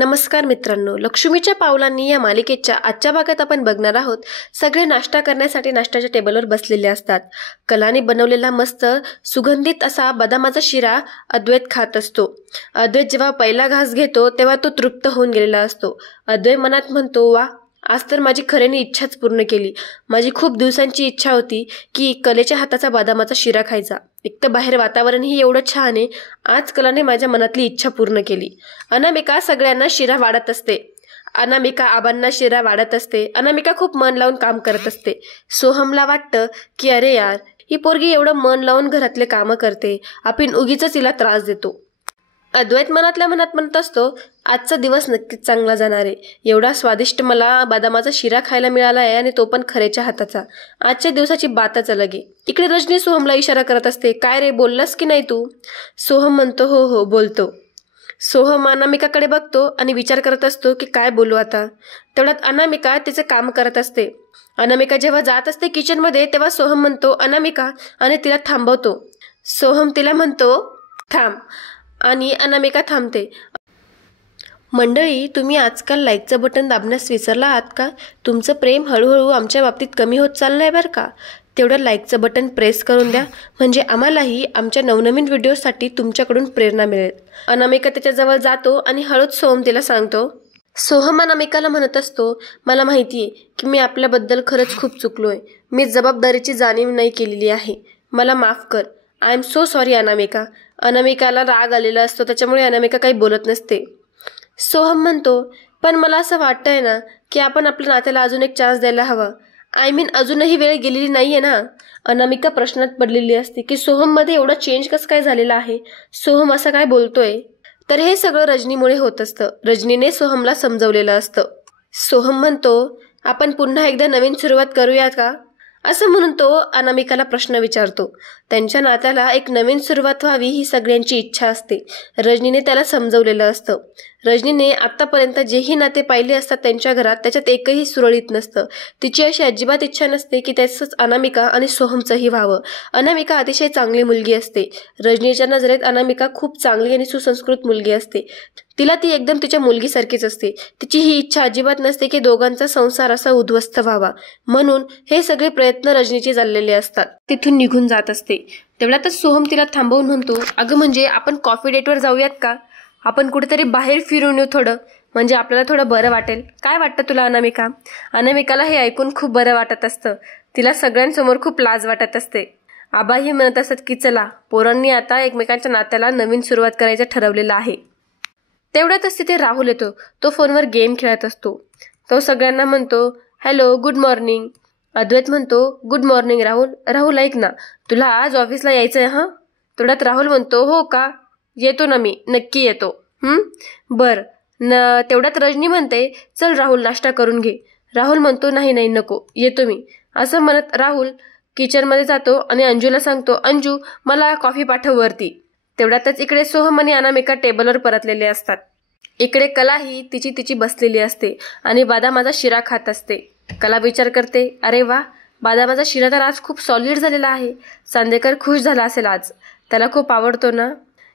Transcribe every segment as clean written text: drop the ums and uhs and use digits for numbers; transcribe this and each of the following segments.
नमस्कार मित्रांनो, लक्ष्मीच्या पावलांनी या मालिकेच्या आजच्या भागात आपण बघणार आहोत. सगळे नाश्ता करण्यासाठी नाश्त्याच्या टेबलवर बसलेले असतात. कलाने बनवलेला मस्त सुगंधित असा बदामाचा शिरा अद्वैत खात असतो. अद्वैत जेव्हा पहिला घास घेतो तेव्हा तो तृप्त होऊन गेलेला असतो. अद्वैत मनात म्हणतो, वा, आज तर माझी खऱ्याने इच्छाच पूर्ण केली. माझी खूप दिवसांची इच्छा होती की कलेच्या हाताचा बदामाचा शिरा खायचा. एक तर बाहेर वातावरणही एवढं छान आहे. आज कलाने माझ्या मनातली इच्छा पूर्ण केली. अनामिका सगळ्यांना शिरा वाढत असते. अनामिका आबांना शिरा वाढत असते. अनामिका खूप मन लावून काम करत असते. सोहमला वाटतं की अरे यार, ही पोरगी एवढं मन लावून घरातले कामं करते, आपण उगीच तिला त्रास देतो. अद्वैत मनातल्या मनात म्हणत असतो, आजचा दिवस नक्कीच चांगला जाणार आहे. एवढा स्वादिष्ट मला बदामाचा शिरा खायला मिळाला आहे, आणि तो पण खरेच्या हाताचा. आजच्या दिवसाची बातच अलग आहे. इकडे रजनी सोहमला इशारा करत असते, काय रे, बोललास की नाही तू? सोहम म्हणतो, हो हो बोलतो. सोहम अनामिकाकडे बघतो आणि विचार करत असतो की काय बोलू आता. तेवढ्यात अनामिका तिचं काम करत असते. अनामिका जेव्हा जात असते किचनमध्ये तेव्हा सोहम म्हणतो, अनामिका, आणि तिला थांबवतो. सोहम तिला म्हणतो, थांब, आणि अनामिका थांबते. मंडळी, तुम्ही आजकाल लाईकचं बटन दाबण्यास विसरला आहात का? तुमचं प्रेम हळूहळू आमच्या बाबतीत कमी होत चाललं आहे बरं का. तेवढं लाईकचं बटन प्रेस करून द्या, म्हणजे आम्हालाही आमच्या नवनवीन व्हिडिओसाठी तुमच्याकडून प्रेरणा मिळेल. अनामिका त्याच्याजवळ जातो आणि हळूच सोहम तिला सांगतो. सोहम अनामिकाला म्हणत असतो, मला माहिती आहे की मी आपल्याबद्दल खरंच खूप चुकलोय. मी जबाबदारीची जाणीव नाही केलेली आहे. मला माफ कर. आय एम सो सॉरी अनामिका. अनामिकाला राग आलेला असतो, त्याच्यामुळे अनामिका काही बोलत नसते. सोहम म्हणतो, पण मला असं वाटतंय ना की आपण आपल्या नात्याला अजून एक चान्स द्यायला हवा. आय मीन, अजूनही वेळ गेलेली नाहीये ना. अनामिका प्रश्नात पडलेली असते की सोहममध्ये एवढा चेंज कसं काय झालेला आहे. सोहम असं काय बोलतोय. तर हे सगळं रजनीमुळे होत असतं. रजनीने सोहमला समजवलेलं असतं. सोहम म्हणतो, आपण पुन्हा एकदा नवीन सुरुवात करूया का, असं म्हणून तो अनामिकाला प्रश्न विचारतो. त्यांच्या नात्याला एक नवीन सुरुवात व्हावी ही सगळ्यांची इच्छा असते. रजनीने त्याला समजवलेलं असतं. रजनीने आतापर्यंत जेही नाते पाहिले असतात त्यांच्या घरात, त्याच्यात एकही सुरळीत नसतं. तिची अशी अजिबात इच्छा नसते की त्याचंच अनामिका आणि सोहमचंही व्हावं. अनामिका अतिशय चांगली मुलगी असते. रजनीच्या नजरेत अनामिका खूप चांगली आणि सुसंस्कृत मुलगी असते. तिला ती एकदम तिच्या मुलगीसारखीच असते. तिची ही इच्छा अजिबात नसते की दोघांचा संसार असा उद्ध्वस्त व्हावा. म्हणून हे सगळे प्रयत्न रजनीचे चाललेले असतात. तिथून निघून जात असते. तेवढ्यातच सोहम तिला थांबवून म्हणतो, अगं म्हणजे आपण कॉफी डेटवर जाऊयात का? आपण कुठेतरी बाहेर फिरून येऊ थोडं, म्हणजे आपल्याला थोडं बरं वाटेल. काय वाटतं तुला अनामिका? अनामिकाला हे ऐकून खूप बरं वाटत असतं. तिला सगळ्यांसमोर खूप लाज वाटत असते. आबाही म्हणत असतात की चला, पोरांनी आता एकमेकांच्या नात्याला नवीन सुरुवात करायचं ठरवलेलं आहे. तेवढ्यातच तिथे राहुल येतो. तो फोनवर गेम खेळत असतो. तो सगळ्यांना म्हणतो, हॅलो, गुड मॉर्निंग. अद्वैत म्हणतो, गुड मॉर्निंग राहुल. राहुल ऐक ना, तुला आज ऑफिसला यायचंय हां? तेवढ्यात राहुल म्हणतो, हो का, येतो ना मी, नक्की येतो. बरं तेवढ्यात रजनी म्हणते, चल राहुल, नाश्ता करून घे. राहुल म्हणतो, नाही नाही नको, येतो मी. असं म्हणत राहुल किचनमध्ये जातो आणि अंजूला सांगतो, अंजू, मला कॉफी पाठव वरती. तेवढ्यातच इकडे सोहम आणि अनामिका टेबलवर परतलेले असतात. इकडे कलाही तिची बसलेली असते आणि बदामाचा शिरा खात असते. कला विचार करते, अरे वा, बदामाचा शिरा तर आज खूप सॉलिड झालेला आहे. चांदेकर खुश झाला असेल आज. त्याला खूप आवडतो ना.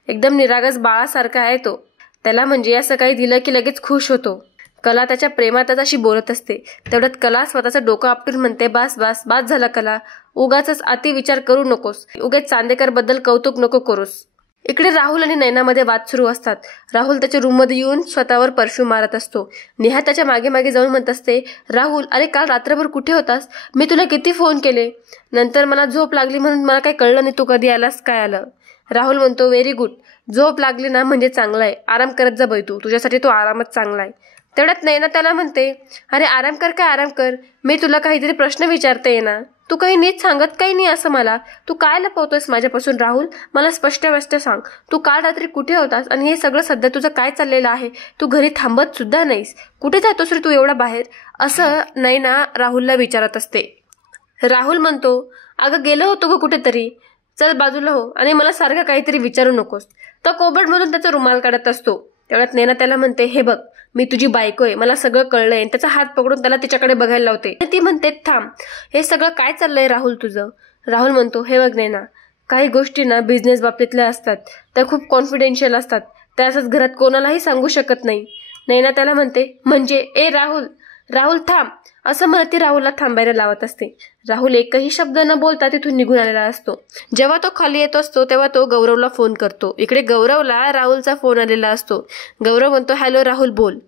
एकदम निरागस बाळासारखा आहे तो. त्याला म्हणजे असं काही दिलं की लगेच खुश होतो. कला त्याच्या प्रेमातच अशी बोलत असते. तेवढ्यात कला स्वतःचं डोकं आपटून म्हणते, बास बास बास झाला कला. उगाच अति विचार करू नकोस. उगाच चांदेकर बद्दल कौतुक नको करूस. इकडे राहुल आणि नैनामध्ये वाद सुरू असतात. राहुल त्याच्या रूममध्ये येऊन स्वतःवर परफ्यूम मारत असतो. नेहा त्याच्या मागे मागे जाऊन म्हणत असते, राहुल, अरे काल रात्रभर कुठे होतास? मी तुला किती फोन केले. नंतर मला झोप लागली म्हणून मला काही कळलं नाही तू कधी आलास, काय आलं. राहुल म्हणतो, व्हेरी गुड. झोप लागली ना म्हणजे चांगलं आहे. आराम करत जा बाई तू. तुझ्यासाठी तो आरामच चांगला आहे. तेवढ्यात नैना त्याला म्हणते, अरे आराम कर, काय आराम कर. मी तुला काहीतरी प्रश्न विचारते ना. तू काही नीट सांगत काही नाही असं मला. तू काय लपवतोयस माझ्यापासून राहुल? मला स्पष्ट सांग. तू काल रात्री कुठे होतास आणि हे सगळं सध्या तुझं काय चाललेलं आहे? तू घरी थांबत सुद्धा नाहीस. कुठे जातोस रे तू एवढा बाहेर? असं नैना राहुलला विचारत असते. राहुल म्हणतो, अगं गेलो होतो ग कुठेतरी. चल बाजूला हो आणि मला सारखं काहीतरी विचारू नकोस. तो कोबडमधून त्याचा रुमाल काढत असतो. तेवढ्यात नैना त्याला म्हणते, हे बघ, मी तुझी बायको आहे, मला सगळं कळलंय. त्याचा हात पकडून त्याला तिच्याकडे बघायला लावते. ती म्हणते, थांब, हे सगळं काय चाललंय राहुल तुझं? राहुल म्हणतो, हे बघ नैना, काही गोष्टी ना बिझनेस बाबतीतल्या असतात, त्या खूप कॉन्फिडेन्शियल असतात. त्या असंच घरात कोणालाही सांगू शकत नाही. नैना त्याला म्हणते, म्हणजे ए राहुल, राहुल थांब असं म्हणत ती राहुलला थांबायला लावत असते. राहुल एकही शब्द न बोलता तिथून निघून आलेला असतो. जेव्हा तो खाली येत असतो तेव्हा तो गौरवला फोन करतो. इकडे गौरवला राहुलचा फोन आलेला असतो. गौरव म्हणतो, हॅलो राहुल बोल.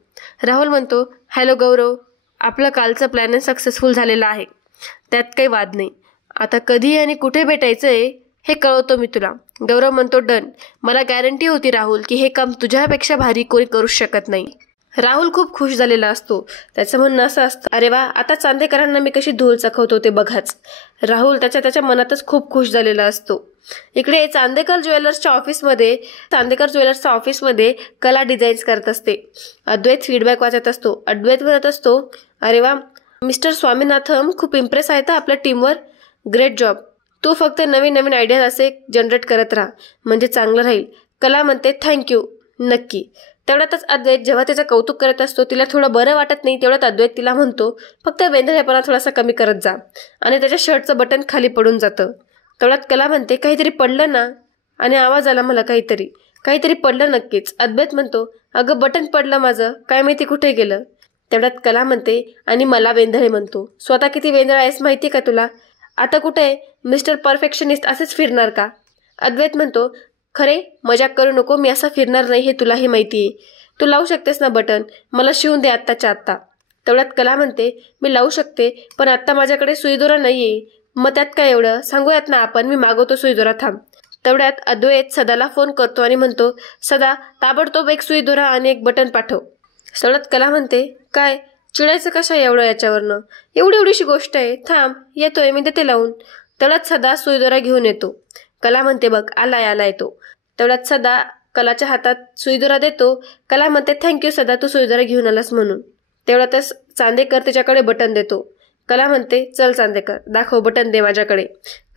राहुल म्हणतो, हॅलो गौरव, आपलं कालचं प्लॅन सक्सेसफुल झालेलं आहे, त्यात काही वाद नाही. आता कधी आणि कुठे भेटायचंय हे कळवतो मी तुला. गौरव म्हणतो, डन. मला गॅरंटी होती राहुल की हे काम तुझ्यापेक्षा भारी कोणी करू शकत नाही. राहुल खूप खुश झालेला असतो. त्याचं म्हणणं असं असतं, अरे वा, आता चांदेकरांना मी कशी धूळ चखवतो ते बघाच. राहुल त्याच्या मनातच खूप खुश झालेला असतो. इकडे चांदेकर ज्वेलर्सच्या ऑफिसमध्ये कला डिझाईन्स करत असते. अद्वैत फीडबॅक वाचत असतो. अद्वैत म्हणत असतो, अरे वा मिस्टर स्वामीनाथन, खूप इम्प्रेस आहे आपल्या टीमवर. Great job. तू फक्त नवीन नवीन आयडिया असे जनरेट करत राहा, म्हणजे चांगलं राहील. कला म्हणते, थँक्यू, नक्की. तेवढ्यातच अद्वैत जेव्हा त्याचं कौतुक करत असतो, तिला थोडं बरं वाटत नाही. तेवढ्यात अद्वैत तिला म्हणतो, फक्त वेंधळेपणा थोडासा कमी करत जा. आणि त्याच्या शर्टचं बटन खाली पडून जातं. तेवढ्यात कला म्हणते, काहीतरी पडलं ना. आणि आवाज आला मला, काहीतरी पडलं नक्कीच. अद्वैत म्हणतो, अगं बटन पडलं माझं, काय माहिती कुठे गेलं. तेवढ्यात कला म्हणते, आणि मला वेंधळे म्हणतो. स्वतः किती वेंधळा आहेस माहिती का तुला. आता कुठे मिस्टर परफेक्शनिस्ट असेच फिरणार का. अद्वैत म्हणतो, खरे मजाक करू नको, मी असा फिरणार नाही हे तुलाही माहिती आहे. तू लावू शकतेस ना बटन, मला शिवून दे आत्ताच्या आत्ता. तेवढ्यात कला म्हणते, मी लावू शकते, पण आत्ता माझ्याकडे सुईदोरा नाहीये. मग त्यात काय एवढं, सांगूयात ना आपण, मी मागवतो सुईदोरा, थांब. तेवढ्यात अद्वैत सदाला फोन करतो आणि म्हणतो, सदा ताबडतोब एक सुईदोरा आणि एक बटन पाठव. तेवढ्यात कला म्हणते, काय चिडायचं कशा एवढं याच्यावरनं, एवढीशी गोष्ट आहे, थांब येतोय मी देते लावून. तेवढ्यात सदा सुईदोरा घेऊन येतो. कला म्हणते, बघ आलाय तो. तेवढ्यात सदा कलाच्या हातात सुईदोरा देतो. कला म्हणते, थँक्यू सदा, तू सुईदोरा घेऊन आलास म्हणून. तेवढ्यातच चांदेकर त्याच्याकडे बटन देतो. कला म्हणते, चल चांदेकर, दाखव बटन दे माझ्याकडे.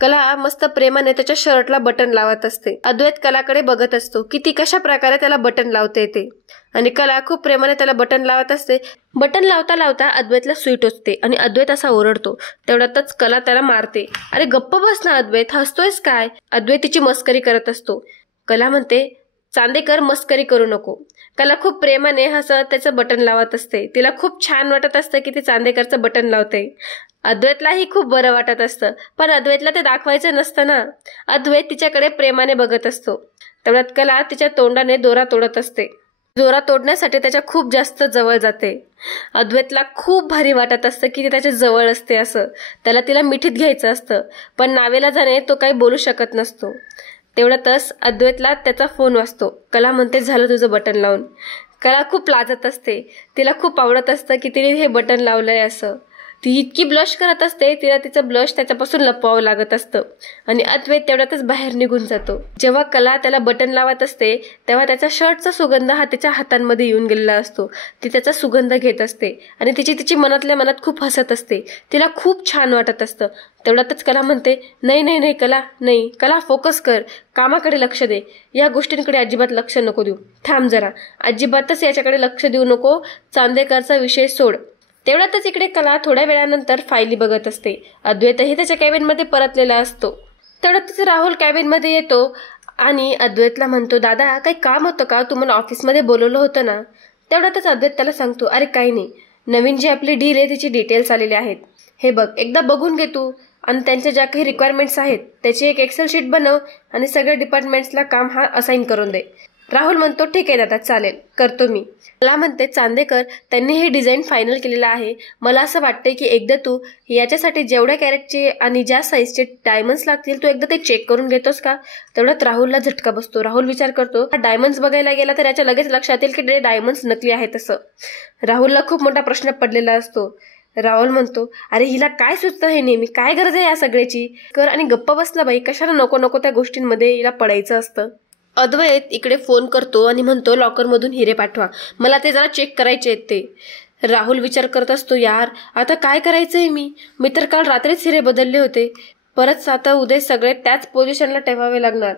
कला मस्त प्रेमाने त्याच्या शर्टला बटन लावत असते. अद्वैत कलाकडे बघत असतो की ती कशा प्रकारे त्याला बटन लावते येते. आणि कला खूप प्रेमाने त्याला बटन लावत असते. बटन लावता लावता अद्वैतला सुई टोचते आणि अद्वैत असा ओरडतो. तेवढ्यातच कला त्याला मारते. अरे गप्प बस ना अद्वैत, हसतोयस काय. अद्वैत तिची मस्करी करत असतो. कला म्हणते, चांदेकर मस्करी करू नको. कला खूप प्रेमाने हसत त्याचं बटन लावत असते. तिला खूप छान वाटत असतं की ती चांदेकरचं बटन लावते. अद्वैतलाही खूप बरं वाटत असतं, पण अद्वैतला ते दाखवायचं नसतं ना. अद्वैत तिच्याकडे प्रेमाने बघत असतो. तेवढ्यात कला तिच्या तोंडाने दोरा तोडत असते. दोरा तोडण्यासाठी त्याच्या खूप जास्त जवळ जाते. अद्वैतला खूप भारी वाटत असतं की ती त्याच्या जवळ असते असं. त्याला तिला मिठीत घ्यायचं असतं, पण नावेलाजाने तो काही बोलू शकत नसतो. तेवढ्यातच अद्वैतला त्याचा फोन वाजतो. कला म्हणते, झालं तुझं बटन लावून. कला खूप लाजत असते. तिला खूप आवडत असतं की तिने हे बटन लावलंय असं. ती इतकी ब्लश करत असते, तिला तिचं ब्लश त्याच्यापासून लपवावं लागत असतं. आणि अद्वैत तेवढ्यातच बाहेर निघून जातो. जेव्हा कला त्याला बटन लावत असते तेव्हा त्याचा शर्टचा सुगंध हा तिच्या हातांमध्ये येऊन गेलेला असतो. ती त्याचा सुगंध घेत असते आणि तिची मनातल्या मनात खूप हसत असते. तिला खूप छान वाटत असतं. तेवढ्यातच कला म्हणते, नाही कला फोकस कर, कामाकडे लक्ष दे, या गोष्टींकडे अजिबात लक्ष नको देऊ. थांब जरा, अजिबातच याच्याकडे लक्ष देऊ नको, चांदेकरचा विषय सोड. तेवढ्यातच इकडे कला थोड्या वेळानंतर फायली बघत असते. अद्वैतही त्याच्या कॅबिनमध्ये परतलेला असतो. तेवढ्यातच राहुल कॅबिनमध्ये येतो आणि अद्वैतला म्हणतो, दादा काही काम होतं का, तुम्हाला ऑफिसमध्ये बोलवलं होतं ना. तेवढ्यातच अद्वैत त्याला सांगतो, अरे काही नाही, नवीन जी आपली डील आहे तिची डिटेल्स आलेले आहेत, हे बघ एकदा बघून घे तू, आणि त्यांच्या ज्या काही रिक्वायरमेंट्स आहेत त्याची एक एक्सेल शीट बनव आणि सगळ्या डिपार्टमेंट्सला काम हा असाइन करून दे. राहुल म्हणतो, ठीक आहे दादा, चालेल, करतो मी. मला म्हणते, चांदेकर त्यांनी हे डिझाईन फायनल केलेलं आहे. मला असं वाटतंय की एकदा तू याच्यासाठी जेवढ्या कॅरेटचे आणि ज्या साईजचे डायमंड्स लागतील तू एकदा ते चेक करून घेतोस का. तेवढ्यात राहुलला झटका बसतो. राहुल विचार करतो, डायमंड्स बघायला गेला तर याच्या लगेच लक्षात येईल की ते डायमंड्स नकली आहेत असं. राहुलला खूप मोठा प्रश्न पडलेला असतो. राहुल म्हणतो, अरे हिला काय सुचतं हे नेहमी, काय गरज आहे या सगळ्याची, कर आणि गप्प बसला बाई, कशाला नको त्या गोष्टींमध्ये हिला पडायचं असतं. अद्वैत इकडे फोन करतो आणि म्हणतो, लॉकरमधून हिरे पाठवा, मला ते जरा चेक करायचे आहेत ते. राहुल विचार करत असतो, यार आता काय करायचंय मी तर काल रात्रीच हिरे बदलले होते, परत आता उद्या सगळे त्याच पोझिशनला ठेवावे लागणार.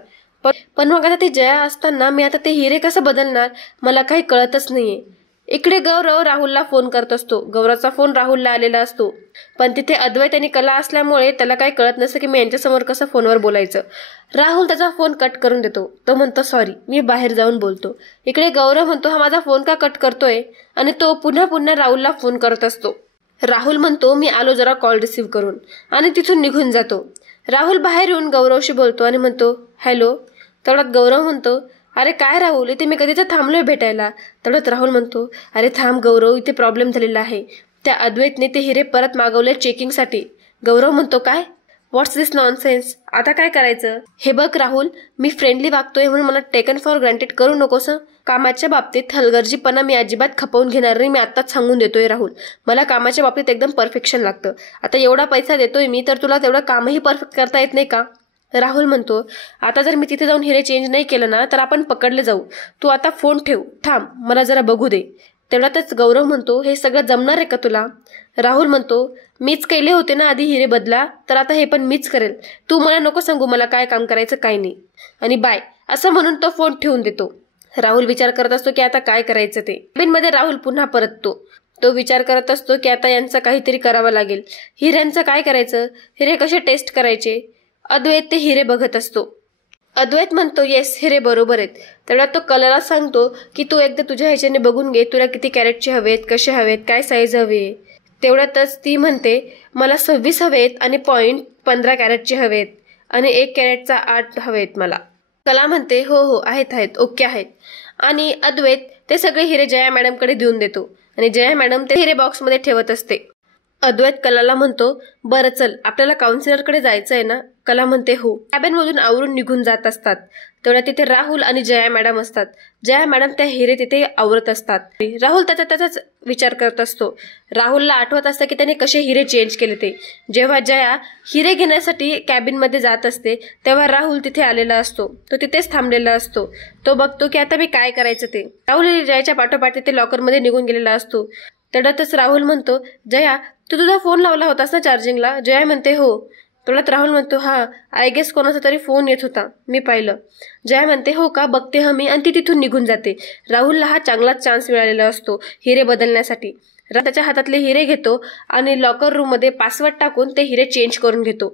पण मग आता ते जया असताना मी आता ते हिरे कसं बदलणार, मला काही कळतच नाहीये. इकडे गौरव राहुलला फोन करत असतो. गौरवचा फोन राहुलला आलेला असतो, पण तिथे अद्वैत आणि कला असल्यामुळे त्याला काही कळत नसतं की मी यांच्यासमोर कसं फोनवर बोलायचं. राहुल त्याचा फोन कट करून देतो. तो म्हणतो सॉरी, मी बाहेर जाऊन बोलतो. इकडे गौरव म्हणतो हा माझा फोन का कट करतोय, आणि तो पुन्हा पुन्हा राहुलला फोन करत असतो. राहुल म्हणतो मी आलो जरा कॉल रिसीव्ह करून, आणि तिथून निघून जातो. राहुल बाहेर येऊन गौरवशी बोलतो आणि म्हणतो हॅलो. तेवढ्यात गौरव म्हणतो अरे काय राहुल, इथे मी कधीच थांबलोय भेटायला. तेवढ्यात राहुल म्हणतो अरे थांब गौरव, इथे प्रॉब्लेम झालेला आहे. त्या अद्वैतने ते हिरे परत मागवले चेकिंगसाठी. गौरव म्हणतो काय, व्हॉट्स दिस नॉनसेन्स, आता काय करायचं. हे बघ राहुल, मी फ्रेंडली वागतोय म्हणून मला टेकन फॉर ग्रँटेड करू नकोस. कामाच्या बाबतीत हलगर्जीपणा मी अजिबात खपवून घेणार नाही. मी आत्ताच सांगून देतोय राहुल, मला कामाच्या बाबतीत एकदम परफेक्शन लागतं. आता एवढा पैसा देतोय मी, तर तुला तेवढं कामही परफेक्ट करता येत नाही का. राहुल म्हणतो आता जर मी तिथे जाऊन हिरे चेंज नाही केलं ना तर आपण पकडले जाऊ. तू आता फोन ठेव, थांब मला जरा बघू दे. तेवढ्यातच गौरव म्हणतो हे सगळं जमणार आहे का तुला. राहुल म्हणतो मीच केले होते ना आधी हिरे बदला, तर आता हे पण मीच करेल. तू मला नको सांगू मला काय काम करायचं काय नाही, आणि बाय असं म्हणून तो फोन ठेवून देतो. राहुल विचार करत असतो की आता काय करायचं ते. केबिनमध्ये राहुल पुन्हा परततो. तो विचार करत असतो की आता यांचं काहीतरी करावं लागेल. हिऱ्यांचं काय करायचं, हिरे कसे टेस्ट करायचे. अद्वैत ते हिरे बघत असतो. अद्वैत म्हणतो येस हिरे बरोबर आहेत. तेवढ्यात तो कलाला सांगतो की तू एकदा तुझ्या ह्याच्याने बघून घे, तुला किती कॅरेटचे हवेत, कसे हवेत, काय साईज हवे. तेवढ्यातच ती म्हणते मला 26 हवेत आणि .15 कॅरेटचे हवेत, आणि 1 कॅरेटचा 8 हवेत मला. कला म्हणते हो हो आहेत ओके आहेत. आणि अद्वैत ते सगळे हिरे जया मॅडमकडे देऊन देतो, आणि जया मॅडम ते हिरे बॉक्समध्ये ठेवत असते. अद्वैत कलाला म्हणतो बरं चल आपल्याला काउन्सिलरकडे जायचं आहे ना. कला म्हणते हो. कॅबिनमधून आवरून निघून जात असतात. तेवढ्या तिथे राहुल आणि जया मॅडम असतात. जया मॅडम त्या हिरे तिथे आवरत असतात. राहुल त्याचाच विचार करत असतो. राहुलला आठवत असतं की त्याने कसे हिरे चेंज केले ते. जेव्हा जया हिरे घेण्यासाठी कॅबिनमध्ये जात असते तेव्हा राहुल तिथे आलेला असतो. तो तिथेच थांबलेला असतो. तो बघतो की आता मी काय करायचं ते. राहुल जयाच्या पाठोपाठ तिथे लॉकरमध्ये निघून गेलेला असतो. तेवढ्यातच राहुल म्हणतो जया तू तुझा फोन लावला होतास ना चार्जिंगला. जया म्हणते हो. तेवढ्यात राहुल म्हणतो हा आय गेस कोणाचा तरी फोन येत होता, मी पाहिलं. जया म्हणते हो का, बघते हा मी, आणि ती तिथून निघून जाते. राहुलला हा चांगलाच चान्स मिळालेला असतो हिरे बदलण्यासाठी. त्याच्या हातातले हिरे घेतो आणि लॉकर रूममध्ये पासवर्ड टाकून ते हिरे चेंज करून घेतो.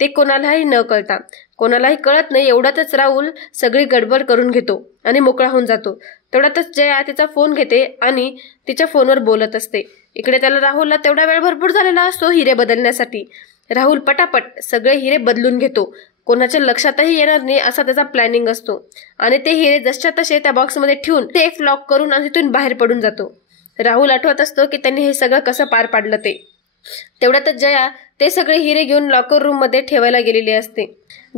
ते कोणालाही न कळता, कोणालाही कळत नाही एवढ्यातच राहुल सगळी गडबड करून घेतो आणि मोकळा होऊन जातो. तेवढ्यातच जया तिचा फोन घेते आणि तिच्या फोनवर बोलत असते. इकडे त्याला राहुलला तेवढा वेळ भरपूर झालेला असतो हिरे बदलण्यासाठी. राहुल पटापट सगळे हिरे बदलून घेतो. कोणाच्या लक्षातही येणार नाही असा त्याचा प्लॅनिंग असतो, आणि ते हिरे जसच्या तसे त्या बॉक्समध्ये ठेवून सेफ लॉक करून आणि तिथून बाहेर पडून जातो. राहुल आठवत असतो की त्यांनी हे सगळं कसं पार पाडलं ते. तेवढ्यातच जया ते सगळे हिरे घेऊन लॉकर रूम मध्ये ठेवायला गेलेली असते.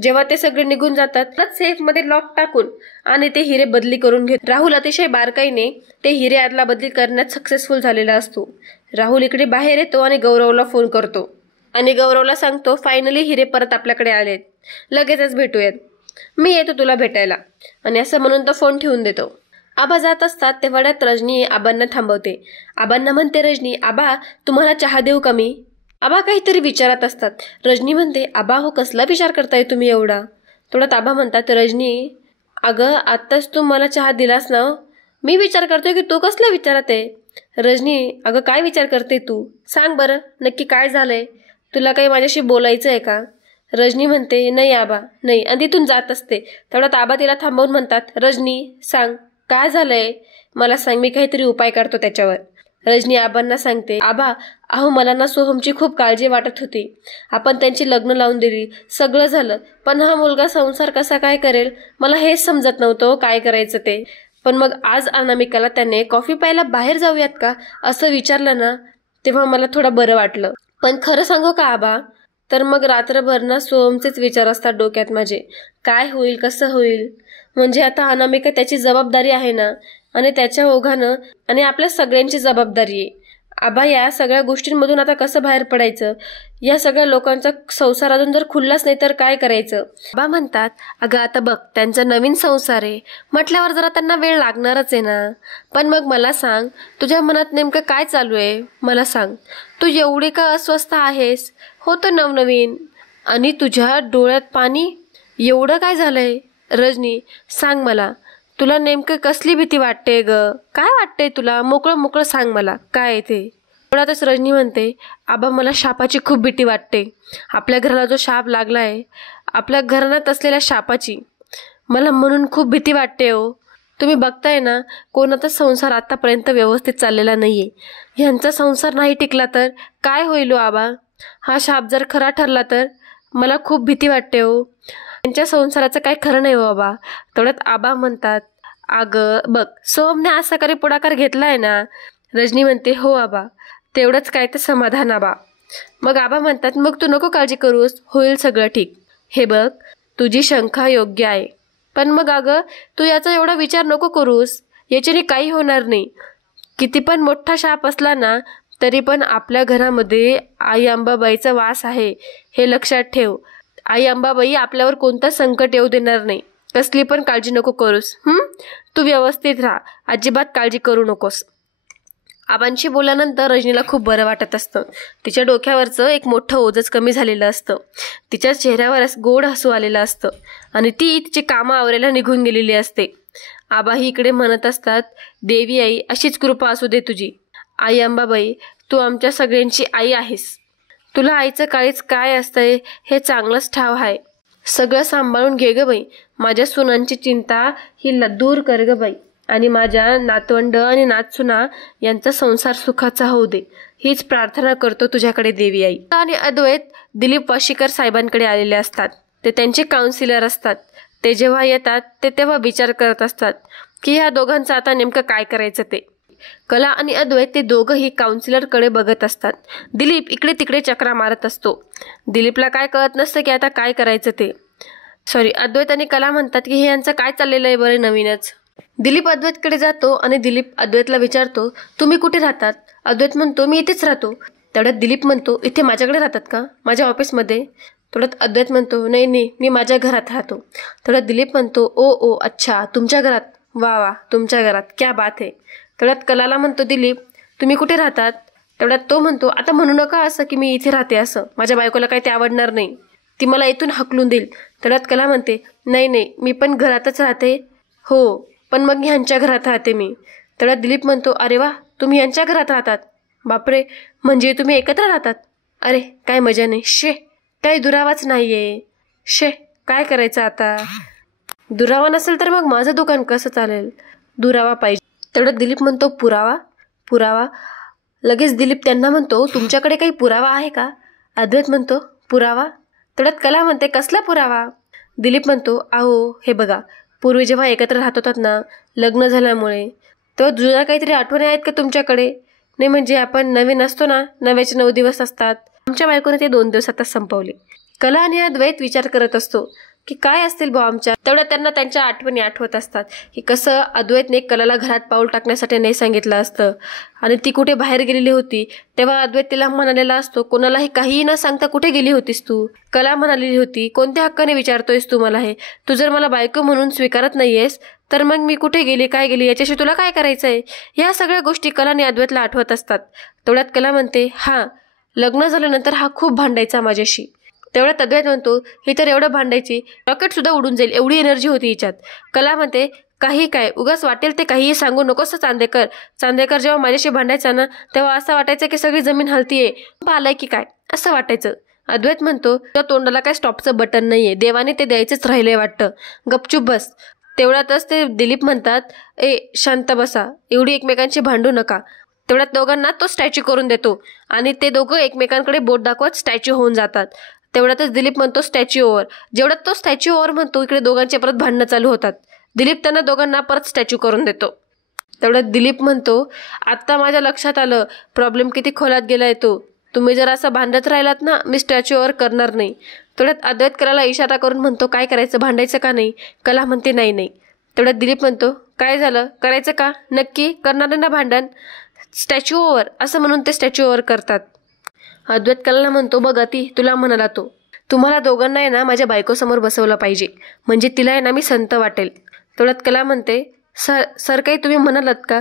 जेव्हा ते सगळे निघून जातात सेफ मध्ये लॉक टाकून आणि ते हिरे बदली करून घेत. राहुल अतिशय बारकाईने ते हिरे आदला बदली करण्यात सक्सेसफुल झालेला असतो. राहुल इकडे बाहेर येतो आणि गौरवला फोन करतो आणि गौरवला सांगतो फायनली हिरे परत आपल्याकडे आलेत, लगेचच भेटूयात, मी येतो तुला भेटायला. आणि असं म्हणून तो फोन ठेवून देतो. आबा जात असतात तेवढ्यात रजनी आबांना थांबवते. आबांना म्हणते रजनी आबा तुम्हाला चहा देऊ का मी. आबा काहीतरी विचारत असतात. रजनी म्हणते आबा हो कसला विचार करताय तुम्ही एवढा. थोड्यात आबा म्हणतात रजनी अगं आत्ताच तू मला चहा दिलास ना, मी विचार करतोय की तू कसला विचारत आहे. रजनी अगं काय विचार करते तू, सांग बरं नक्की काय झालंय, तुला काही माझ्याशी बोलायचं आहे का. रजनी म्हणते नाही आबा नाही, आणि तिथून जात असते. तेवढ्यात आबा तिला थांबवून म्हणतात रजनी सांग काय झालंय, मला सांग, मी काहीतरी उपाय काढतो त्याच्यावर. रजनी आबांना सांगते आबा अहो मला ना सोहमची खूप काळजी वाटत होती. आपण त्यांची लग्न लावून दिली, सगळं झालं, पण हा मुलगा संसार कसा काय करेल मला हेच समजत नव्हतं काय करायचं ते. पण मग आज अनामिकाला त्याने कॉफी प्यायला बाहेर जाऊयात का असं विचारलं ना, तेव्हा मला थोडं बरं वाटलं. पण खरं सांगू का आबा, तर मग रात्रभर ना सोहमचेच विचार असतात डोक्यात माझे, काय होईल कसं होईल. म्हणजे आता अनामिका त्याची जबाबदारी आहे ना, आणि त्याच्या ओघानं आणि आपल्या सगळ्यांची जबाबदारी आहे. आबा या सगळ्या गोष्टींमधून आता कसं बाहेर पडायचं, या सगळ्या लोकांचा संसार अजून जर खुललाच नाही तर काय करायचं. आबा म्हणतात अगं आता बघ त्यांचा नवीन संसार आहे म्हटल्यावर जरा त्यांना वेळ लागणारच आहे ना. पण मग मला सांग तुझ्या मनात नेमकं काय चालू आहे, मला सांग, तू एवढी का अस्वस्थ आहेस. होतं नवनवीन आणि तुझ्या डोळ्यात पाणी, एवढं काय झालंय. रजनी सांग मला, तुला नेमकं कसली भीती वाटते ग? काय वाटतंय तुला? मोकळं मोकळं सांग मला, काय आहे ते. तेवढ्यातच रजनी म्हणते, आबा मला शापाची खूप भीती वाटते. आपल्या घराला जो शाप लागला आहे, आपल्या घराण्यात असलेल्या शापाची मला म्हणून खूप भीती वाटते हो. तुम्ही बघताय ना, कोणाचा संसार आतापर्यंत व्यवस्थित चाललेला नाहीये. ह्यांचा संसार नाही टिकला तर काय होईल हो आबा? हा शाप जर खरा ठरला तर मला खूप भीती वाटते हो. त्यांच्या संसाराचं काही खरं नाही हो आबा. तेवढ्यात आबा म्हणतात, अगं बघ, सोहमने आज सकाळी पुढाकार घेतलाय ना. रजनी म्हणते, हो आबा, तेवढंच काय ते समाधान आबा. मग आबा म्हणतात, मग तू नको काळजी करूस, होईल सगळं ठीक. हे बघ, तुझी शंका योग्य आहे, पण मग अगं तू याचा एवढा विचार नको करूस. याच्याने काही होणार नाही. किती पण मोठा शाप असला ना तरी पण आपल्या घरामध्ये आई अंबाबाईचा वास आहे, हे लक्षात ठेव. आई अंबाबाई आपल्यावर कोणतं संकट येऊ देणार नाही. कसली पण काळजी नको करूस. तू व्यवस्थित राहा, अजिबात काळजी करू नकोस. आबांशी बोलल्यानंतर रजनीला खूप बरं वाटत असतं. तिच्या डोक्यावरचं एक मोठं ओझंच कमी झालेलं असतं. तिच्या चेहऱ्यावर गोड हसू आलेलं असतं आणि ती तिची कामं आवरायला निघून गेलेली असते. आबाही इकडे म्हणत असतात, देवी आई अशीच कृपा असू दे तुझी. आई अंबाबाई, तू आमच्या सगळ्यांची आई आहेस. तुला आईचं काळीच काय असतंय हे चांगलंच ठाव आहे. सगळं सांभाळून घे ग बाई. माझ्या सुनांची चिंता ही दूर कर ग बाई. आणि माझ्या नातवंड आणि नातसुना यांचा संसार सुखाचा होऊ दे, हीच प्रार्थना करतो तुझ्याकडे देवी आई. आणि अद्वैत दिलीप वाशीकर साहेबांकडे आलेले असतात. ते त्यांचे काउन्सिलर असतात. ते जेव्हा येतात ते तेव्हा विचार करत असतात की ह्या दोघांचं आता नेमकं काय करायचं ते. कला आणि अद्वैत ते दोघंही काउन्सिलरकडे बघत असतात. दिलीप इकडे तिकडे चक्रा मारत असतो. दिलीपला काय कळत नसतं की आता काय करायचं ते. अद्वैत आणि कला म्हणतात की हे यांचं काय चाललेलं आहे बरं नवीनच. दिलीप अद्वैतकडे जातो आणि दिलीप अद्वैतला विचारतो, तुम्ही कुठे राहतात? अद्वैत म्हणतो, मी इथेच राहतो. तेवढ्यात दिलीप म्हणतो, इथे माझ्याकडे राहतात का? माझ्या ऑफिसमध्ये? तेवढ्यात अद्वैत म्हणतो, नाही नाही, मी माझ्या घरात राहतो. तेवढ्यात दिलीप म्हणतो, ओ अच्छा, तुमच्या घरात? वा वा, तुमच्या घरात, क्या बात आहे. तेवढ्यात कलाला म्हणतो दिलीप, तुम्ही कुठे राहतात? तेवढ्यात तो म्हणतो, आता म्हणू नका असं की मी इथे राहते असं. माझ्या बायकोला काही ते आवडणार नाही, ती मला इथून हकलून देईल. तेवढ्यात कला म्हणते, नाही नाही, मी पण घरातच राहते. हो, पण मग ह्यांच्या घरात राहते मी. तेवढ्यात दिलीप म्हणतो, अरे वा, तुम्ही यांच्या घरात राहतात? बापरे, म्हणजे तुम्ही एकत्र राहतात? अरे काय मजा नाही. शे, काही दुरावाच नाहीये. शे, काय करायचं आता? दुरावा नसेल तर मग माझं दुकान कसं चालेल? दुरावा पाहिजे. तेवढ्यात दिलीप म्हणतो, पुरावा? पुरावा? लगेच दिलीप त्यांना म्हणतो, तुमच्याकडे काही पुरावा आहे का? अद्वैत म्हणतो, पुरावा? तेवढ्यात कला म्हणते, कसला पुरावा? दिलीप म्हणतो, अहो हे बघा, पूर्वी जेव्हा एकत्र राहत होतात ना, लग्न झाल्यामुळे, तेव्हा जुन्या काहीतरी आठवणी आहेत का तुमच्याकडे? नाही म्हणजे आपण नवीन असतो ना, नव्याचे 9 दिवस असतात, आमच्या बायकोने ते 2 दिवसातच संपवले. कला आणि अद्वैत विचार करत असतो की काय असतील भाऊ आमच्या. तेवढ्या त्यांना त्यांच्या आठवणी आठवत असतात की कसं अद्वैतने कलाला घरात पाऊल टाकण्यासाठी नाही सांगितलं असतं आणि ती कुठे बाहेर गेलेली होती. तेव्हा अद्वैत तिला म्हणालेला असतो, कोणालाही काहीही न सांगता कुठे गेली होतीस तू? कला म्हणालेली होती, कोणत्या हक्काने विचारतोयस तू मला हे? तू जर मला बायको म्हणून स्वीकारत नाहीयेस तर मग मी कुठे गेली, काय गेली, याच्याशी तुला काय करायचंय? ह्या सगळ्या गोष्टी कला आणि अद्वैतला आठवत असतात. तेवढ्यात कला म्हणते, हा, लग्न झाल्यानंतर हा खूप भांडायचा माझ्याशी. तेवढ्यात अद्वैत म्हणतो, ही तर एवढं भांडायची, रॉकेट सुद्धा उडून जाईल, एवढी एनर्जी होती हिच्यात. कला म्हणते, काही काय, उगाच वाटेल ते काहीही सांगू नकोस चांदेकर. चांदेकर जेव्हा माझ्याशी भांडायचा ना, तेव्हा असं वाटायचं की सगळी जमीन हलतीये, आलाय की काय, असं वाटायचं. अद्वैत म्हणतो, त्या तोंडाला काय स्टॉपचं बटन नाहीये, देवाने ते द्यायचंच राहिलंय वाटतं, गपचूप बस. तेवढ्यातच ते दिलीप म्हणतात, शांत बसा, एवढी एकमेकांशी भांडू नका. तेवढ्यात दोघांना तो स्टॅच्यू करून देतो आणि ते दोघं एकमेकांकडे बोट दाखवत स्टॅच्यू होऊन जातात. तेवढ्यातच दिलीप म्हणतो, स्टॅच्यू ओव्हर. जेवढ्यात तो स्टॅच्यू ओव्हर म्हणतो, इकडे दोघांचे परत भांडणं चालू होतात. दिलीप त्यांना दोघांना परत स्टॅच्यू करून देतो. तेवढ्यात दिलीप म्हणतो, आता माझ्या लक्षात आलं प्रॉब्लेम किती खोलात गेलाय तो. तुम्ही जर असं भांडत राहिलात ना, मी स्टॅच्यू ओव्हर करणार नाही. तेवढ्यात अद्वैत कलाला इशारा करून म्हणतो, काय करायचं, भांडायचं का नाही? कला म्हणते, नाही नाही. तेवढ्यात दिलीप म्हणतो, काय झालं, करायचं का? नक्की करणार ना भांडण? स्टॅच्यू ओव्हर असं म्हणून ते स्टॅच्यू ओव्हर करतात. अद्वैत कलाला म्हणतो, बघ अति, तुला म्हणाला तो, तुम्हाला दोघांना आहे ना माझ्या बायकोसमोर बसवलं पाहिजे, म्हणजे तिला आहे ना मी संत वाटेल. तेवढ्यात कला म्हणते, सर काही तुम्ही म्हणालात का?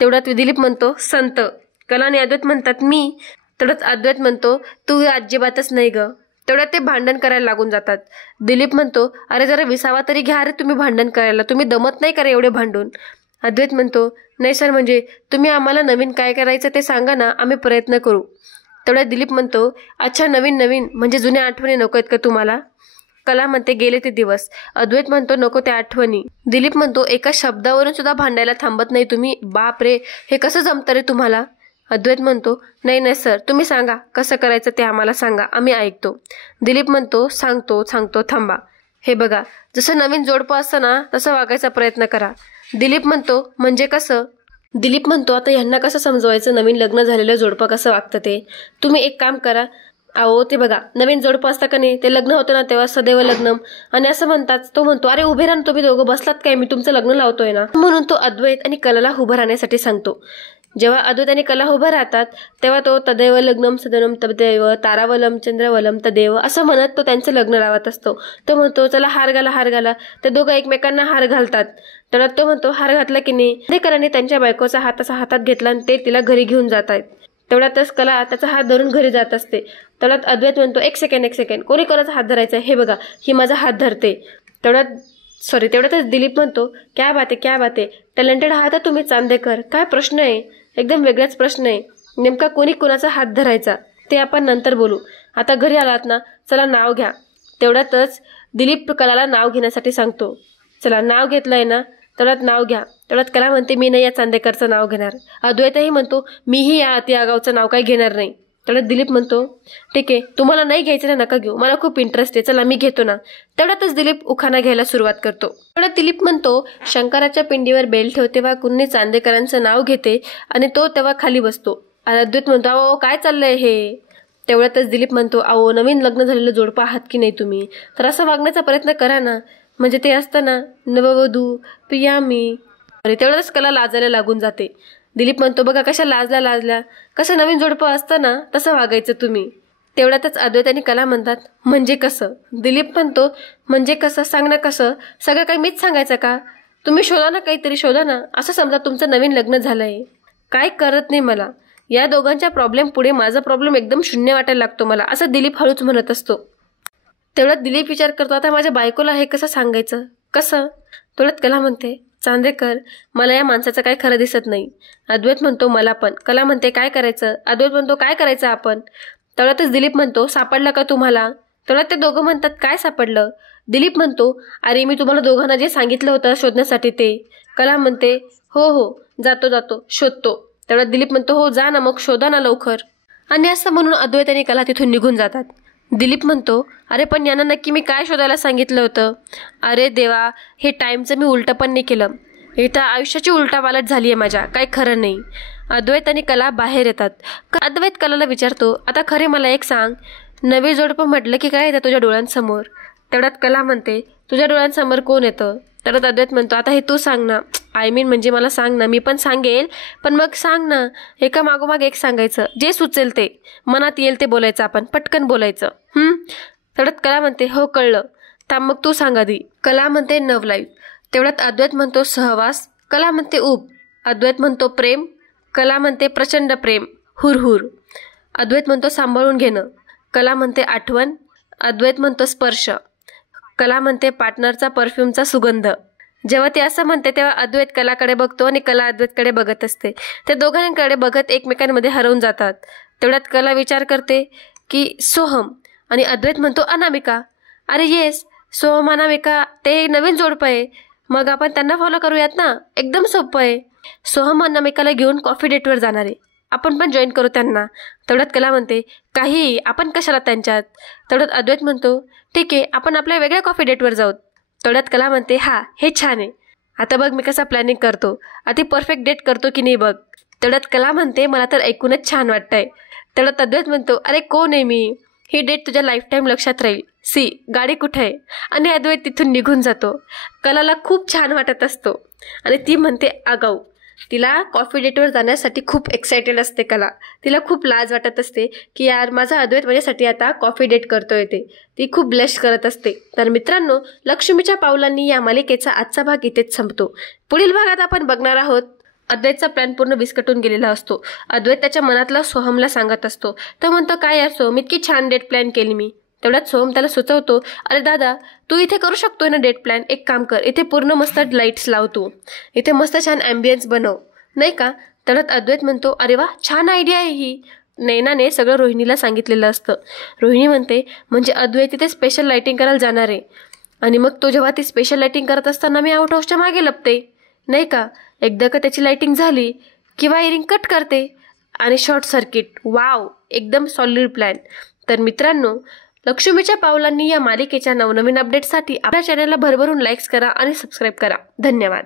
तेवढ्यात दिलीप म्हणतो, संत. कला आणि अद्वैत म्हणतात, मी. तेवढ्यात अद्वैत म्हणतो, तू अजिबातच नाही ग. तेवढ्यात ते भांडण करायला लागून जातात. दिलीप म्हणतो, अरे जरा विसावा तरी घ्या रे तुम्ही भांडण करायला, तुम्ही दमत नाही का रे एवढे भांडून. अद्वैत म्हणतो, नाही सर, म्हणजे तुम्ही आम्हाला नवीन काय करायचं ते सांगा ना, आम्ही प्रयत्न करू. तेवढ्यात दिलीप म्हणतो, अच्छा नवीन नवीन म्हणजे जुन्या आठवणी नको आहेत का तुम्हाला. कला म्हणते, गेले ते दिवस. अद्वैत म्हणतो, नको त्या आठवणी. दिलीप म्हणतो, एका शब्दावरून सुद्धा भांडायला थांबत नाही तुम्ही, बाप रे, हे कसं जमतं रे तुम्हाला. अद्वैत म्हणतो, नाही नाही सर, तुम्ही सांगा कसं करायचं ते आम्हाला सांगा, आम्ही ऐकतो. दिलीप म्हणतो, सांगतो थांबा. हे बघा, जसं नवीन जोडपं असतं ना तसं वागायचा प्रयत्न करा. दिलीप म्हणतो, म्हणजे कसं. दिलीप म्हणतो, आता ह्यांना कसं समजवायचं नवीन लग्न झालेलं जोडपं कसं वागतं ते. तुम्ही एक काम करा, अहो ते बघा नवीन जोडपं असतं का नाही, ते लग्न होतं ना तेव्हा सदैव लग्नम आणि असं म्हणतात. तो म्हणतो, अरे उभे राहा तुम्ही दोघं, बसलात काय, मी तुमचं लग्न लावतोय ना. म्हणून तो अद्वैत आणि कलाला उभं राहण्यासाठी सांगतो. जेव्हा अद्वैत आणि कला उभं राहतात तेव्हा तो तदैव लग्नम सदनम तदैव तारावलम चंद्रवलम तदैव असं म्हणत तो त्यांचं लग्न लावत असतो. तो म्हणतो, चला हार घाला. ते दोघं एकमेकांना हार घालतात. तर तो म्हणतो, हार घातला की नाही. कलाने त्यांच्या बायकोचा हात असा हातात घेतला आणि ते तिला घरी घेऊन जात आहेत. तेवढ्यातच कला त्याचा हात धरून घरी जात असते. तेवढ्यात अद्वैत म्हणतो, एक सेकंड, कोणी कोणाचा हात धरायचा, हे बघा ही माझा हात धरते. तेवढ्यातच दिलीप म्हणतो, क्या बात आहे, टॅलेंटेड आहात तुम्ही चांदेकर, काय प्रश्न आहे, एकदम वेगळाच प्रश्न आहे. नेमका कोणी कोणाचा हात धरायचा ते आपण नंतर बोलू, आता घरी आलात ना, चला नाव घ्या. तेवढ्यातच दिलीप कलाला नाव घेण्यासाठी सांगतो. चला नाव घेतलंय ना, तेवढ्यात नाव घ्या. तेवढ्यात कला म्हणते, मी नाही या चांदेकरचं नाव घेणार. अद्वैतही म्हणतो, मीही या अति आगावचं नाव काही घेणार नाही. तेवढ्यात दिलीप म्हणतो, ठीक आहे, तुम्हाला नाही घ्यायचं ना, नका घेऊ, मला खूप इंटरेस्ट आहे, चला मी घेतो ना. तेवढ्यातच दिलीप उखाणा घ्यायला सुरुवात करतो. तेवढ्यात दिलीप म्हणतो, शंकराच्या पिंडीवर बेल ठेव, तेव्हा कुणी चांदेकरांचं नाव घेते आणि तो तेव्हा खाली बसतो. अद्वैत म्हणतो, अहो काय चाललंय हे. तेवढ्यातच दिलीप म्हणतो, अहो नवीन लग्न झालेलं जोडपं आहात की नाही तुम्ही, तर असं वागण्याचा प्रयत्न करा ना, म्हणजे ते असतं ना, नववधू प्रियामी. अरे तेवढ्यातच कला लाजायला लागून जाते. दिलीप म्हणतो, बघा कशा लाजल्या, कसं नवीन जोडपं असतं ना तसं वागायचं तुम्ही. तेवढ्यातच अद्वैत आणि कला म्हणतात, म्हणजे कसं. दिलीप म्हणतो, म्हणजे कसं, सांग ना कसं, सगळं काही मीच सांगायचं का, तुम्ही शोधा ना, काहीतरी शोधा ना. असं समजा तुमचं नवीन लग्न झालंय, काय करत नाही मला, या दोघांच्या प्रॉब्लेम पुढे माझा प्रॉब्लेम एकदम शून्य वाटायला लागतो मला, असं दिलीप हळूच म्हणत असतो. तेवढ्यात दिलीप विचार करतो, आता माझ्या बायकोला हे कसं सांगायचं, कसं. तेवढ्यात कला म्हणते, चांदेकर, मला या माणसाचं काय खरं दिसत नाही. अद्वैत म्हणतो, मला पण. कला म्हणते, काय करायचं. अद्वैत म्हणतो, काय करायचं आपण. तेवढ्यातच दिलीप म्हणतो, सापडलं का तुम्हाला. तेवढ्यात ते दोघं म्हणतात, काय सापडलं. दिलीप म्हणतो, अरे मी तुम्हाला दोघांना जे सांगितलं होतं शोधण्यासाठी ते. कला म्हणते, हो जातो शोधतो. तेवढ्यात दिलीप म्हणतो, हो जा ना, मग शोधा ना लवकर. आणि असं म्हणून अद्वैत आणि कला तिथून निघून जातात. दिलीप म्हणतो, अरे पण यांना नक्की मी काय शोधायला सांगितलं होतं. अरे देवा, हे टाईमचं मी उलटं पण नाही केलं, इथं आयुष्याची उलटापालट झाली आहे माझ्या, काय खरं नाही. अद्वैत आणि कला बाहेर येतात. अद्वैत कलाला विचारतो, आता खरे मला एक सांग, नवे जोडपं म्हटलं की काय येतं तुझ्या डोळ्यांसमोर. तेवढ्यात कला म्हणते, तुझ्या डोळ्यांसमोर कोण येतं. तेवढ्यात अद्वैत म्हणतो, आता हे तू सांग ना, म्हणजे मला सांग ना, मी पण सांगेल, पण मग सांग ना, एका मागोमाग एक सांगायचं, जे सुचेल ते, मनात येईल ते बोलायचं, आपण पटकन बोलायचं. तेवढ्यात कला म्हणते, हो कळलं, थांब मग तू सांग आधी. कला म्हणते, नव लाईफ. तेवढ्यात अद्वैत म्हणतो, सहवास. कला म्हणते, ऊब. अद्वैत म्हणतो, प्रेम. कला म्हणते, प्रचंड प्रेम, हुरहुर. अद्वैत म्हणतो, सांभाळून घेणं. कला म्हणते, आठवण. अद्वैत म्हणतो, स्पर्श. कला म्हणते, पार्टनरचा परफ्यूमचा सुगंध. जेव्हा ती असं म्हणते तेव्हा अद्वैत कलाकडे बघतो आणि कला अद्वैतकडे बघत असते. ते दोघांकडे बघत एकमेकांमध्ये हरवून जातात. तेवढ्यात कला विचार करते की सोहम, आणि अद्वैत म्हणतो, अनामिका. अरे येस, सोहम अनामिका ते नवीन जोडपं आहे, मग आपण त्यांना फॉलो करूयात ना, एकदम सोपं आहे. सोहम अनामिकाला घेऊन कॉफी डेटवर जाणार आहे, आपण पण जॉईन करू त्यांना. तेवढ्यात कला म्हणते, काही आपण कशाला त्यांच्यात. तेवढ्यात अद्वैत म्हणतो, ठीक आहे, आपण आपल्या वेगळ्या कॉफी डेटवर जाऊ. तेवढ्यात कला म्हणते, हा हे छान आहे, आता बघ मी कसा प्लॅनिंग करतो, आधी परफेक्ट डेट करतो की नाही बघ. तेवढ्यात कला म्हणते, मला तर ऐकूनच छान वाटतंय. तेवढ्यात अद्वैत म्हणतो, अरे कोण आहे मी, ही डेट तुझ्या लाईफ टाईम लक्षात राहील, सी गाडी कुठे आहे. आणि अद्वैत तिथून निघून जातो. कलाला खूप छान वाटत असतो आणि ती म्हणते, आगाऊ. तिला कॉफी डेटवर जाण्यासाठी खूप एक्सायटेड असते कला. तिला खूप लाज वाटत असते की यार माझा अद्वैत माझ्यासाठी आता कॉफी डेट करतोय ते. ती खूप ब्लश करत असते. तर मित्रांनो, लक्ष्मीच्या पावलांनी या मालिकेचा आजचा भाग इथेच संपतो. पुढील भागात आपण बघणार आहोत अद्वैतचा प्लॅन पूर्ण विस्कटून गेलेला असतो. अद्वैत त्याच्या मनातला सोहमला सांगत असतो. तो म्हणतो, काय यार सोहम, इतकी छान डेट प्लॅन केली मी, तेवढ्यात सोहम त्याला सुचवतो, अरे दादा, तू इथे करू शकतोय ना डेट प्लॅन. एक काम कर, इथे पूर्ण मस्त लाईट्स लाव, तू इथे मस्त छान ॲम्बियन्स बनव, नाही का. तेवढ्यात अद्वैत म्हणतो, अरे वा, छान आयडिया आहे ही. नैनाने सगळं रोहिणीला सांगितलेलं असतं. रोहिणी म्हणते, म्हणजे अद्वैत तिथे स्पेशल लाईटिंग करायला जाणार आहे, आणि मग तो जेव्हा ती स्पेशल लाईटिंग करत असताना मी आउट हाऊसच्या मागे लपते, नाही का. एकदा का त्याची लाईटिंग झाली की वायरिंग कट करते आणि शॉर्ट सर्किट. वाव, एकदम सॉलिड प्लॅन. तर मित्रांनो, लक्ष्मीच्या पावलांनी या मालिकेच्या नवनवीन अपडेट्ससाठी आपल्या चॅनलला भरभरून लाईक्स करा आणि सबस्क्राईब करा. धन्यवाद.